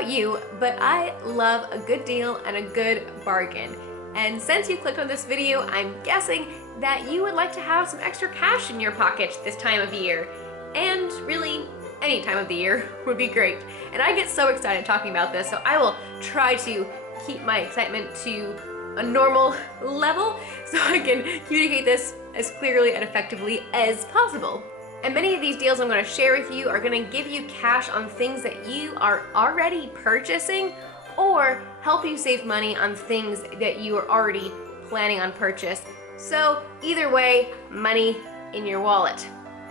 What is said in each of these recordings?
about you, but I love a good deal and a good bargain. And since you clicked on this video, I'm guessing that you would like to have some extra cash in your pocket this time of year. And really, any time of the year would be great. And I get so excited talking about this, so I will try to keep my excitement to a normal level so I can communicate this as clearly and effectively as possible. And many of these deals I'm going to share with you are going to give you cash on things that you are already purchasing or help you save money on things that you are already planning on purchase. So either way, money in your wallet.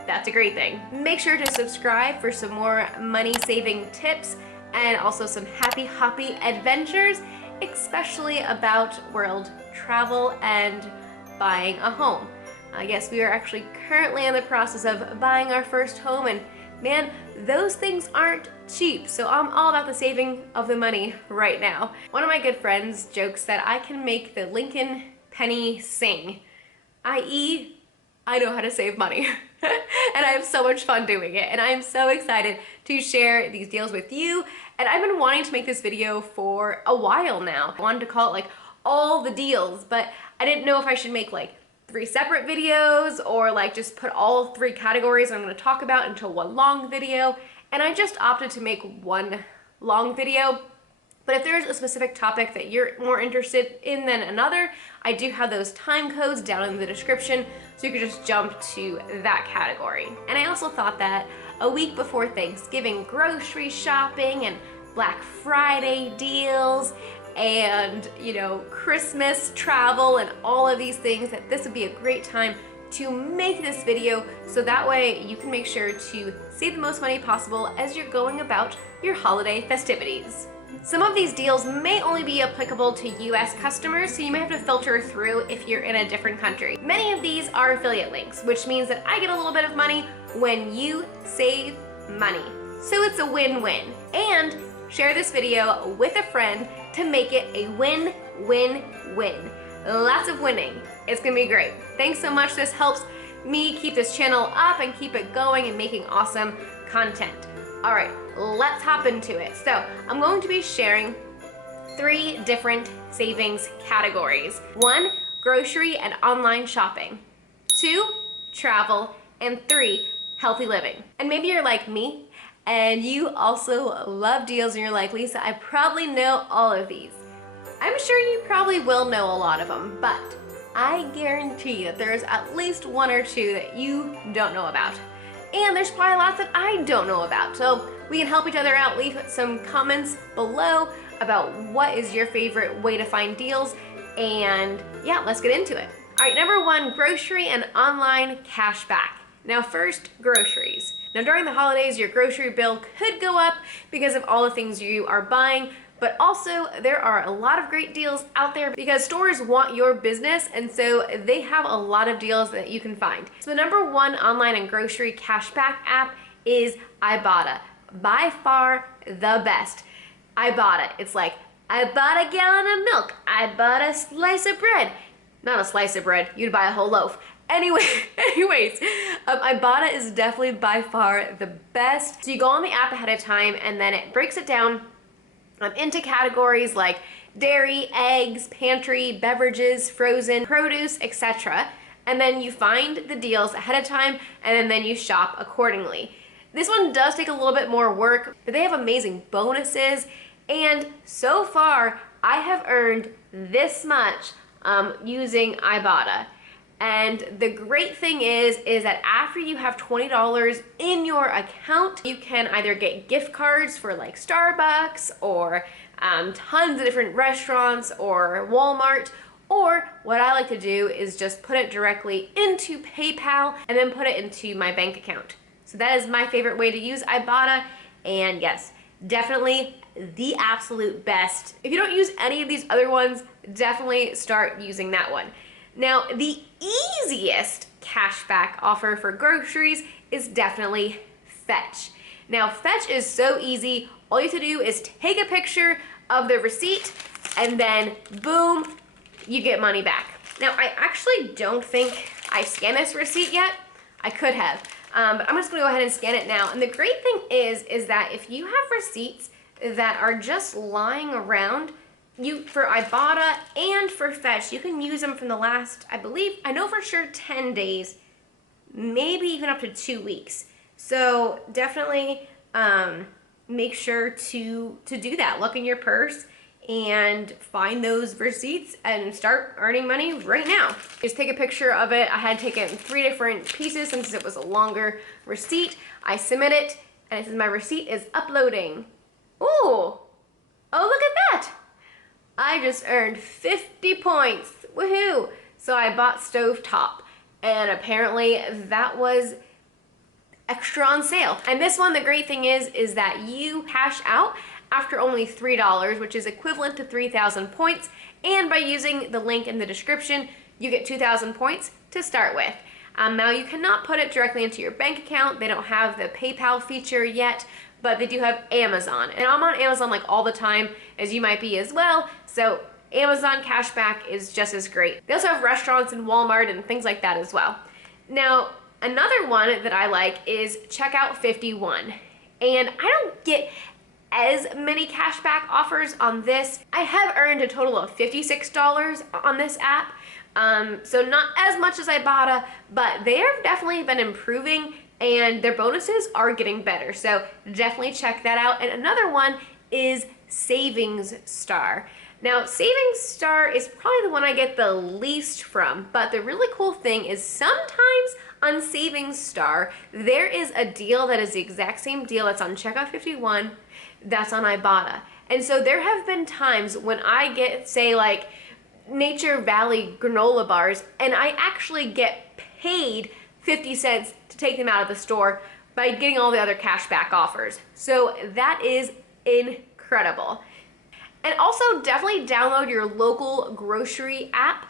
That's a great thing. Make sure to subscribe for some more money saving tips and also some happy Hoppe adventures, especially about world travel and buying a home. Yes, we are actually currently in the process of buying our first home, and man, those things aren't cheap, so I'm all about the saving of the money right now. One of my good friends jokes that I can make the Lincoln penny sing, i.e., I know how to save money. And I have so much fun doing it, and I am so excited to share these deals with you. And I've been wanting to make this video for a while now. I wanted to call it like all the deals, but I didn't know if I should make like 3 separate videos or like just put all 3 categories I'm going to talk about into one long video. And I just opted to make one long video. But if there's a specific topic that you're more interested in than another, I do have those time codes down in the description, so you can just jump to that category. And I also thought that a week before Thanksgiving grocery shopping and Black Friday deals and, you know, Christmas travel and all of these things, that this would be a great time to make this video so that way you can make sure to save the most money possible as you're going about your holiday festivities. Some of these deals may only be applicable to US customers, so you may have to filter through if you're in a different country. Many of these are affiliate links, which means that I get a little bit of money when you save money. So it's a win-win. And share this video with a friend to make it a win-win-win. Lots of winning. It's gonna be great. Thanks so much. This helps me keep this channel up and keep it going and making awesome content. All right, let's hop into it. So I'm going to be sharing 3 different savings categories. 1, grocery and online shopping. 2, travel. And 3, healthy living. And maybe you're like me and you also love deals and you're like, Lisa, I probably know all of these. I'm sure you probably will know a lot of them, but I guarantee that there's at least 1 or 2 that you don't know about. And there's probably lots that I don't know about. So we can help each other out. Leave some comments below about what is your favorite way to find deals. And yeah, let's get into it. All right, number 1, grocery and online cash back. Now first, groceries. Now during the holidays, your grocery bill could go up because of all the things you are buying, but also there are a lot of great deals out there because stores want your business, and so they have a lot of deals that you can find. So the number 1 online and grocery cashback app is Ibotta. By far the best. Ibotta. It's like, I bought a gallon of milk. I bought a slice of bread. Not a slice of bread, you'd buy a whole loaf. Anyways, Ibotta is definitely by far the best. So you go on the app ahead of time and then it breaks it down into categories like dairy, eggs, pantry, beverages, frozen, produce, etc. And then you find the deals ahead of time and then you shop accordingly. This one does take a little bit more work, but they have amazing bonuses. And so far, I have earned this much using Ibotta. And the great thing is that after you have $20 in your account, you can either get gift cards for like Starbucks or tons of different restaurants or Walmart, or what I like to do is just put it directly into PayPal and then put it into my bank account. So that is my favorite way to use Ibotta, and yes, definitely the absolute best. If you don't use any of these other ones, definitely start using that one. Now, the easiest cashback offer for groceries is definitely Fetch. Now, Fetch is so easy. All you have to do is take a picture of the receipt and then boom, you get money back. Now, I actually don't think I scanned this receipt yet. I could have, but I'm just gonna go ahead and scan it now. And the great thing is that if you have receipts that are just lying around. For Ibotta and for Fetch, you can use them from the last, I know for sure 10 days, maybe even up to 2 weeks. So definitely make sure to do that. Look in your purse and find those receipts and start earning money right now. Just take a picture of it. I had taken 3 different pieces since it was a longer receipt. I submit it and it says my receipt is uploading. Ooh, oh, look at that. I just earned 50 points, woohoo. So I bought stovetop and apparently that was extra on sale. And this one, the great thing is that you cash out after only $3, which is equivalent to 3,000 points. And by using the link in the description, you get 2,000 points to start with. Now you cannot put it directly into your bank account. They don't have the PayPal feature yet, but they do have Amazon. And I'm on Amazon like all the time, as you might be as well. So Amazon cashback is just as great. They also have restaurants and Walmart and things like that as well. Now, another one that I like is Checkout 51. And I don't get as many cashback offers on this. I have earned a total of $56 on this app. So not as much as Ibotta, but they have definitely been improving and their bonuses are getting better. So definitely check that out. And another one is Savings Star. Now, Savings Star is probably the one I get the least from, but the really cool thing is sometimes on Savings Star, there is a deal that is the exact same deal that's on Checkout 51, that's on Ibotta. And so there have been times when I get, say, like Nature Valley granola bars, and I actually get paid 50 cents to take them out of the store by getting all the other cashback offers. So that is incredible. And also definitely download your local grocery app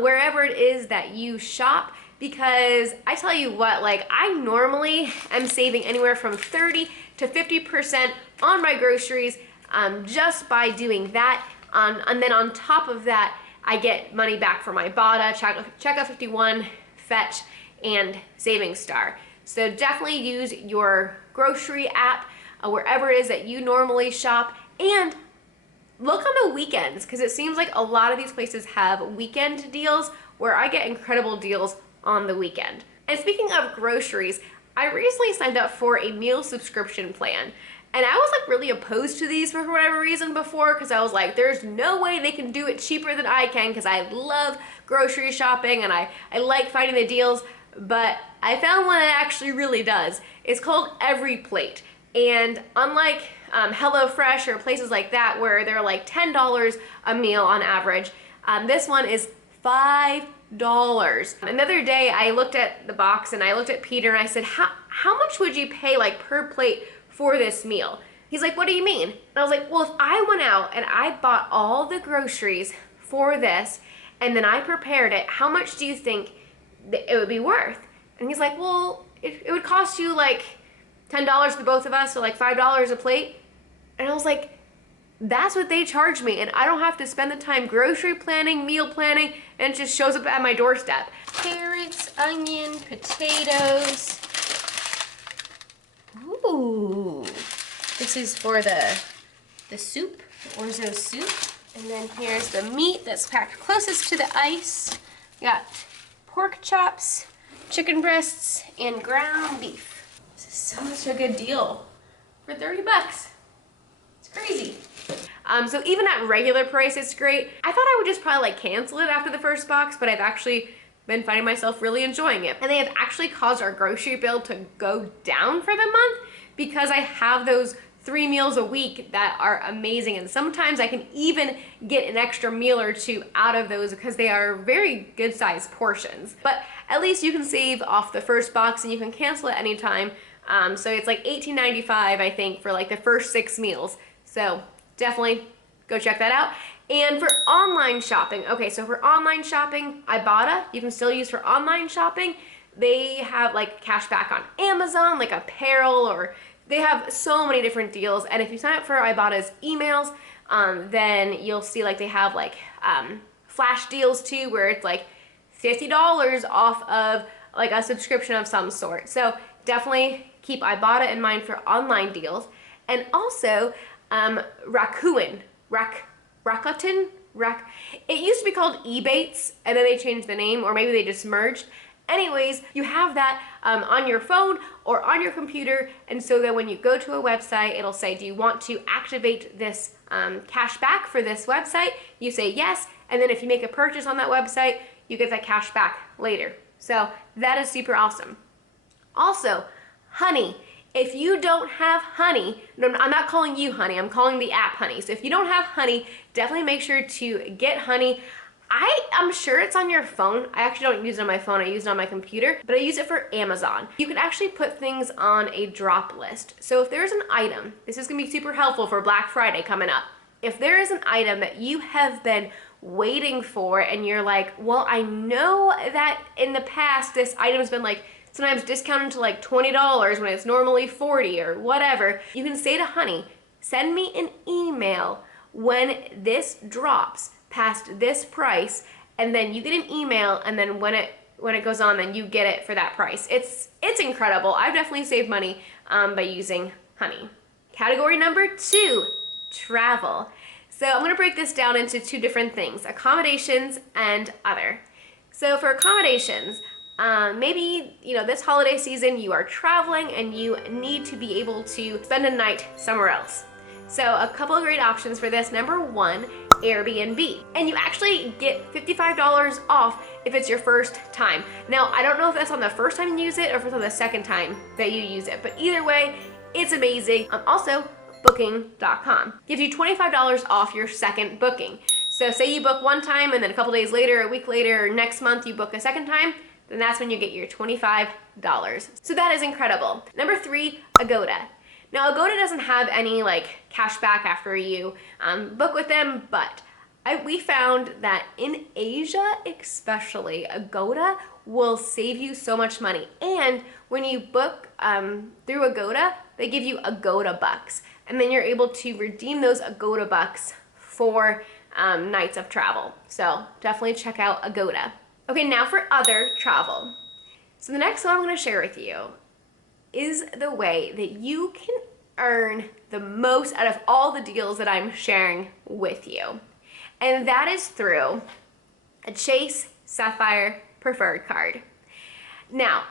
wherever it is that you shop, because I tell you what, like I normally am saving anywhere from 30 to 50% on my groceries just by doing that. And then on top of that, I get money back from Ibotta, Checkout 51, Fetch, and Savings Star. So definitely use your grocery app wherever it is that you normally shop, and look on the weekends, because it seems like a lot of these places have weekend deals where I get incredible deals on the weekend. And speaking of groceries, I recently signed up for a meal subscription plan. And I was like really opposed to these for whatever reason before, because I was like, there's no way they can do it cheaper than I can, because I love grocery shopping and I like finding the deals. But I found one that actually really does. It's called Every Plate. And unlike HelloFresh or places like that where they're like $10 a meal on average, this one is $5. Another day I looked at the box and I looked at Peter and I said, how much would you pay like per plate for this meal? He's like, what do you mean? And I was like, well, if I went out and I bought all the groceries for this and then I prepared it, how much do you think that it would be worth? And he's like, well, it would cost you like $10 for both of us, so like $5 a plate. And I was like, that's what they charge me, and I don't have to spend the time grocery planning, meal planning, and it just shows up at my doorstep. Carrots, onion, potatoes. Ooh, this is for the soup, orzo soup. And then here's the meat that's packed closest to the ice. We got pork chops, chicken breasts, and ground beef. This is such a good deal for 30 bucks. It's crazy. So even at regular price, it's great. I thought I would just probably like cancel it after the first box, but I've actually been finding myself really enjoying it. And they have actually caused our grocery bill to go down for the month because I have those 3 meals a week that are amazing. And sometimes I can even get an extra meal or 2 out of those because they are very good sized portions. But at least you can save off the first box and you can cancel it anytime. So it's like $18.95, I think, for like the first 6 meals. So definitely go check that out. And for online shopping, okay, so for online shopping, Ibotta, you can still use for online shopping. They have like cash back on Amazon, like apparel, or they have so many different deals. And if you sign up for Ibotta's emails, then you'll see like they have like flash deals too, where it's like $50 off of like a subscription of some sort. So definitely keep Ibotta in mind for online deals. And also, Rakuten. It used to be called Ebates, and then they changed the name, or maybe they just merged. Anyways, you have that on your phone or on your computer, and so that when you go to a website, it'll say, do you want to activate this cash back for this website? You say yes, and then if you make a purchase on that website, you get that cash back later. So that is super awesome. Also, Honey. If you don't have Honey, no, I'm not calling you Honey, I'm calling the app Honey. So if you don't have Honey, definitely make sure to get Honey. I'm sure it's on your phone. I actually don't use it on my phone, I use it on my computer, but I use it for Amazon. You can actually put things on a drop list. So if there's an item, this is gonna be super helpful for Black Friday coming up. If there is an item that you have been waiting for and you're like, well, I know that in the past this item's been like sometimes discounted to like $20 when it's normally $40 or whatever, you can say to Honey, send me an email when this drops past this price, and then you get an email, and then when it goes on, then you get it for that price. It's incredible. I've definitely saved money by using Honey. Category number 2, travel. So I'm gonna break this down into 2 different things, accommodations and other. So for accommodations, maybe, this holiday season you are traveling and you need to be able to spend a night somewhere else. So a couple of great options for this. Number 1, Airbnb. And you actually get $55 off if it's your first time. Now, I don't know if that's on the first time you use it or if it's on the second time that you use it, but either way, it's amazing. Also, Booking.com gives you $25 off your second booking. So say you book one time and then a couple days later, a week later, or next month you book a second time, then that's when you get your $25. So that is incredible. Number 3, Agoda. Now Agoda doesn't have any cash back after you book with them, but we found that in Asia especially, Agoda will save you so much money. And when you book through Agoda, they give you Agoda bucks. And then you're able to redeem those Agoda bucks for nights of travel. So definitely check out Agoda. Okay, now for other travel. So the next one I'm gonna share with you is the way that you can earn the most out of all the deals that I'm sharing with you. And that is through a Chase Sapphire Preferred card. Now,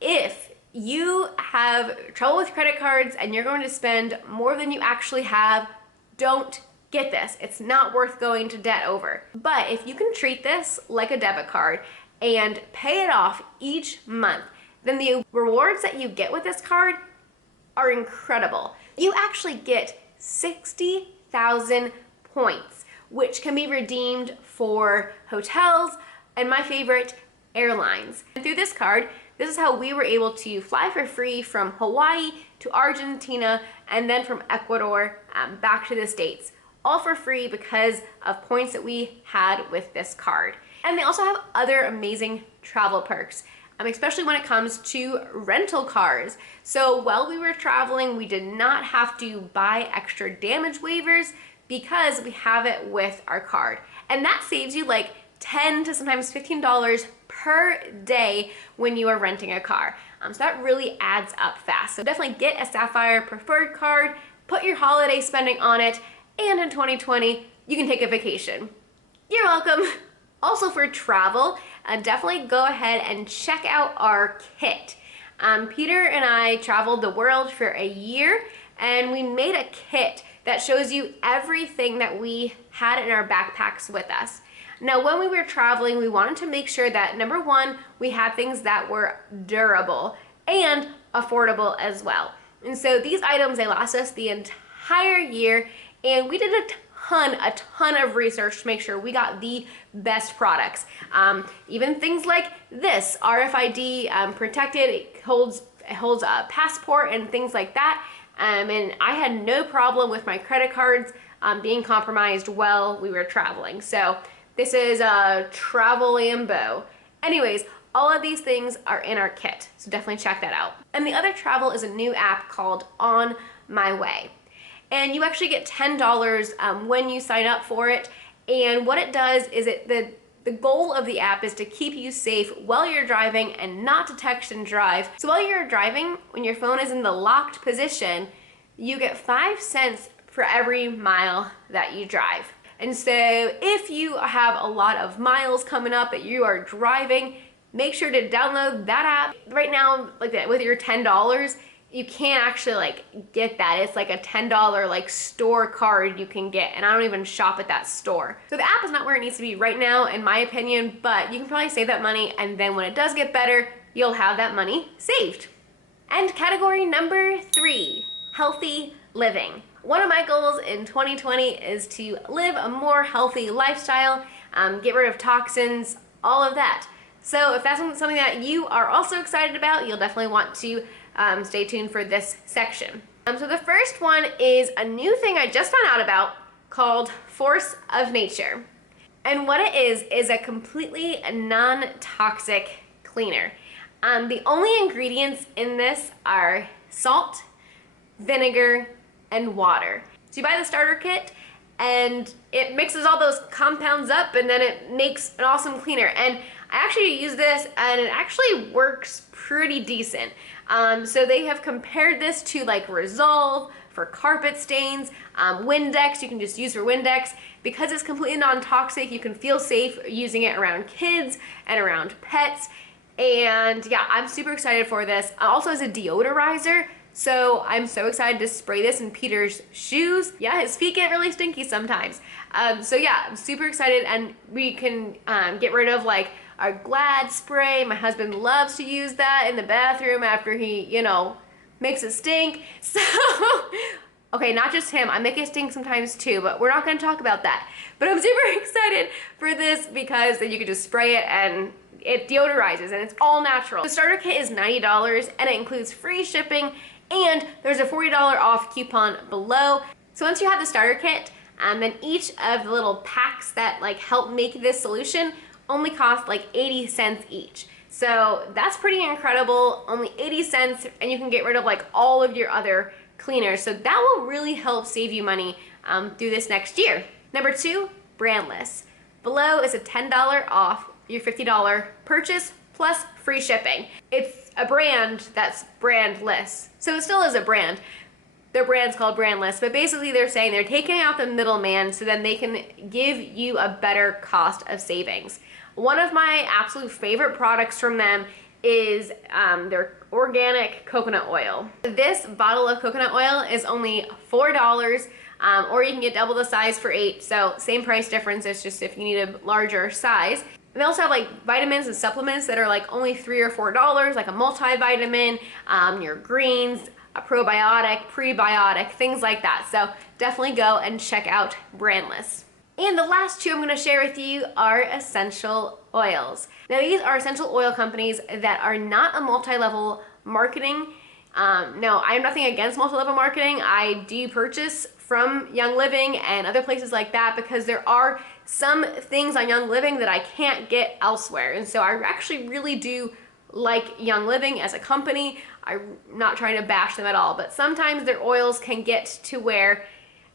if you have trouble with credit cards and you're going to spend more than you actually have, don't get this. It's not worth going to debt over. But if you can treat this like a debit card and pay it off each month, then the rewards that you get with this card are incredible. You actually get 60,000 points, which can be redeemed for hotels and my favorite, airlines. And through this card, this is how we were able to fly for free from Hawaii to Argentina and then from Ecuador back to the States, all for free because of points that we had with this card. And they also have other amazing travel perks, especially when it comes to rental cars. So while we were traveling, we did not have to buy extra damage waivers because we have it with our card. And that saves you like $10 to sometimes $15 per day when you are renting a car. So that really adds up fast. So definitely get a Sapphire Preferred card, put your holiday spending on it, and in 2020, you can take a vacation. You're welcome. Also for travel, definitely go ahead and check out our kit. Peter and I traveled the world for a year, and we made a kit that shows you everything that we had in our backpacks with us. Now, when we were traveling, we wanted to make sure that, number 1, we had things that were durable and affordable as well. And so these items, they last us the entire year, and we did a ton of research to make sure we got the best products. Even things like this, RFID protected, it holds a passport and things like that. And I had no problem with my credit cards being compromised while we were traveling. So this is a Travel Lambo. Anyways, all of these things are in our kit, so definitely check that out. And the other travel is a new app called On My Way. And you actually get $10 when you sign up for it. And what it does is the goal of the app is to keep you safe while you're driving and not to text and drive. So while you're driving, when your phone is in the locked position, you get 5 cents for every mile that you drive. And so if you have a lot of miles coming up that you are driving, make sure to download that app. Right now, like that, with your $10, you can't actually like get that. It's like a $10 like store card you can get, and I don't even shop at that store. So the app is not where it needs to be right now, in my opinion, but you can probably save that money, and then when it does get better, you'll have that money saved. And category number 3, healthy living. One of my goals in 2020 is to live a more healthy lifestyle, get rid of toxins, all of that. So if that's something that you are also excited about, you'll definitely want to stay tuned for this section. So the first one is a new thing I just found out about called Force of Nature. And what it is a completely non-toxic cleaner. The only ingredients in this are salt, vinegar, and water. So you buy the starter kit and it mixes all those compounds up, and then it makes an awesome cleaner. And I actually use this and it actually works pretty decent. So they have compared this to like Resolve for carpet stains, Windex, you can just use for Windex. Because it's completely non-toxic, you can feel safe using it around kids and around pets. And yeah, I'm super excited for this. Also as a deodorizer, so I'm so excited to spray this in Peter's shoes. Yeah, his feet get really stinky sometimes. So yeah, I'm super excited, and we can get rid of like our Glad spray. My husband loves to use that in the bathroom after he, you know, makes it stink. So, okay, not just him, I make it stink sometimes too, but we're not gonna talk about that. But I'm super excited for this because then you can just spray it and it deodorizes, and it's all natural. The starter kit is $90 and it includes free shipping, and there's a $40 off coupon below. So once you have the starter kit, then each of the little packs that like help make this solution only cost like 80 cents each. So that's pretty incredible, only 80 cents, and you can get rid of like all of your other cleaners. So that will really help save you money through this next year. Number 2, brandless. Below is a $10 off your $50 purchase plus free shipping. It's a brand that's brandless. So it still is a brand. Their brand's called brandless, but basically they're saying they're taking out the middleman so then they can give you a better cost of savings. One of my absolute favorite products from them is their organic coconut oil. This bottle of coconut oil is only $4, or you can get double the size for $8, so same price difference. It's just if you need a larger size. And they also have like vitamins and supplements that are like only $3 or $4, like a multivitamin, your greens, a probiotic, prebiotic, things like that. So definitely go and check out brandless. And the last 2 I'm gonna share with you are essential oils. Now these are essential oil companies that are not a multi-level marketing. No, I have nothing against multi-level marketing. I do purchase from Young Living and other places like that because there are some things on Young Living that I can't get elsewhere. And so I actually really do like Young Living as a company. I'm not trying to bash them at all, but sometimes their oils can get to where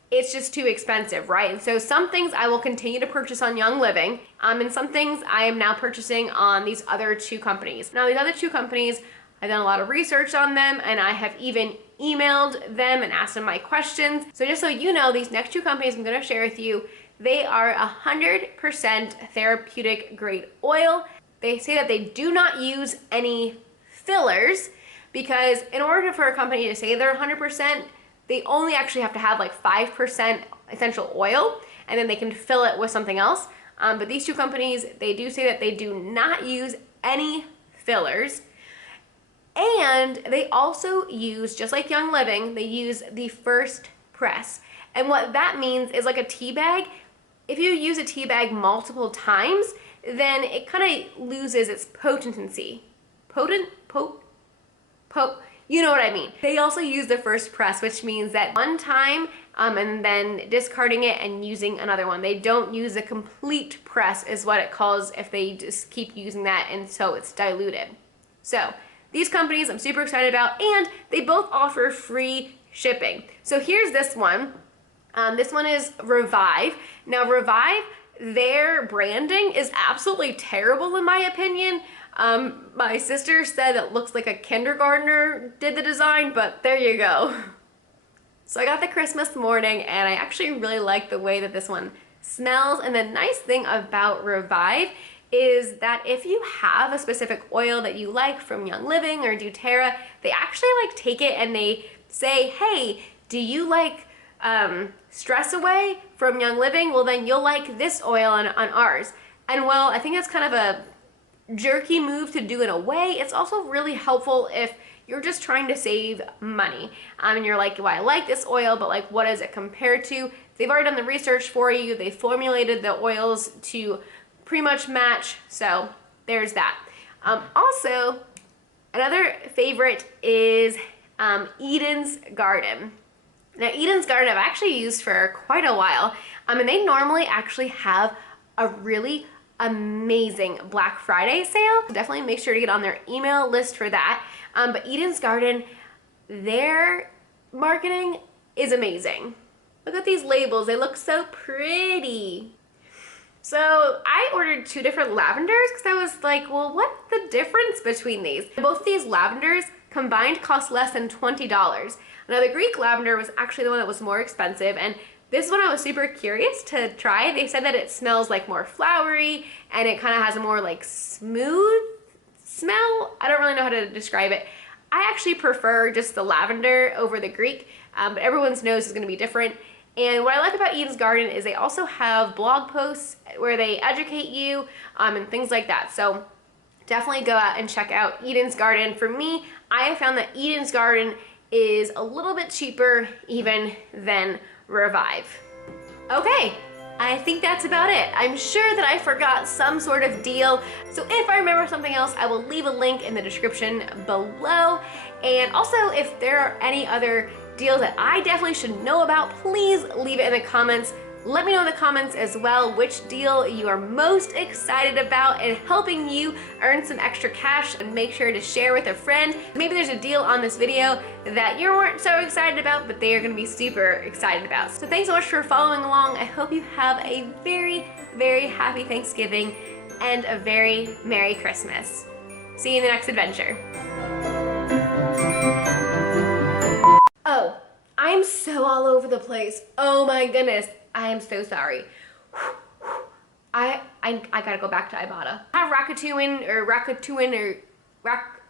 it's just too expensive, right? And so some things I will continue to purchase on Young Living, and some things I am now purchasing on these other 2 companies. Now these other 2 companies, I've done a lot of research on them, and I have even emailed them and asked them my questions. So just so you know, these next 2 companies I'm gonna share with you, they are 100% therapeutic grade oil. They say that they do not use any fillers, because in order for a company to say they're 100%, they only actually have to have like 5% essential oil, and then they can fill it with something else. But these 2 companies, they do say that they do not use any fillers. And they also use, just like Young Living, they use the first press. And what that means is like a tea bag. If you use a tea bag multiple times, then it kind of loses its potency. You know what I mean. They also use the first press, which means that one time and then discarding it and using another one. They don't use a complete press is what it calls if they just keep using that, and so it's diluted. So these companies I'm super excited about, and they both offer free shipping. So here's this one. This one is Revive. Now Revive, their branding is absolutely terrible in my opinion. My sister said it looks like a kindergartner did the design, but there you go. So I got the Christmas morning and I actually really like the way that this one smells. And the nice thing about Revive is that if you have a specific oil that you like from Young Living or doTERRA, they actually like take it and they say, hey, do you like Stress Away from Young Living? Well, then you'll like this oil on ours. And well, I think that's kind of a jerky move to do in a way. It's also really helpful if you're just trying to save money and you're like, well, I like this oil, but like, what does it compare to? They've already done the research for you. They formulated the oils to pretty much match. So there's that. Also, another favorite is Eden's Garden. Now, Eden's Garden I've actually used for quite a while. And they normally actually have a really amazing Black Friday sale. Definitely make sure to get on their email list for that. But Eden's Garden, their marketing is amazing. Look at these labels, they look so pretty. So I ordered 2 different lavenders because I was like, well, what's the difference between these? Both these lavenders combined cost less than $20. Now the Greek lavender was actually the one that was more expensive, and this one I was super curious to try. They said that it smells like more flowery and it kind of has a more like smooth smell. I don't really know how to describe it. I actually prefer just the lavender over the Greek, but everyone's nose is going to be different. And what I like about Eden's Garden is they also have blog posts where they educate you and things like that. So definitely go out and check out Eden's Garden. For me, I have found that Eden's Garden is a little bit cheaper even than Revive. Okay, I think that's about it. I'm sure that I forgot some sort of deal. So if I remember something else, I will leave a link in the description below. And also, if there are any other deals that I definitely should know about, please leave it in the comments. Let me know in the comments as well which deal you are most excited about and helping you earn some extra cash, and make sure to share with a friend. Maybe there's a deal on this video that you weren't so excited about, but they are gonna be super excited about. So thanks so much for following along. I hope you have a very, very happy Thanksgiving and a very Merry Christmas. See you in the next adventure. Oh, I'm so all over the place. Oh my goodness. I am so sorry. I gotta go back to Ibotta. I have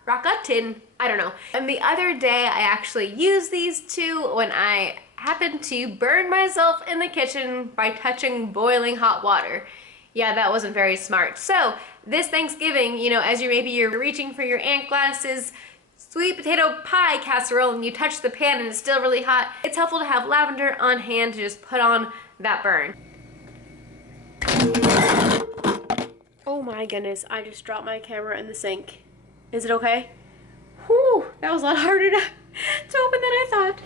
Rakuten, I don't know. And the other day I actually used these 2 when I happened to burn myself in the kitchen by touching boiling hot water. Yeah, that wasn't very smart. So this Thanksgiving, you know, as you're reaching for your Aunt Gladys's sweet potato pie casserole and you touch the pan and it's still really hot, it's helpful to have lavender on hand to just put on that burn. Oh my goodness, I just dropped my camera in the sink. Is it okay? Whew, that was a lot harder to open than I thought.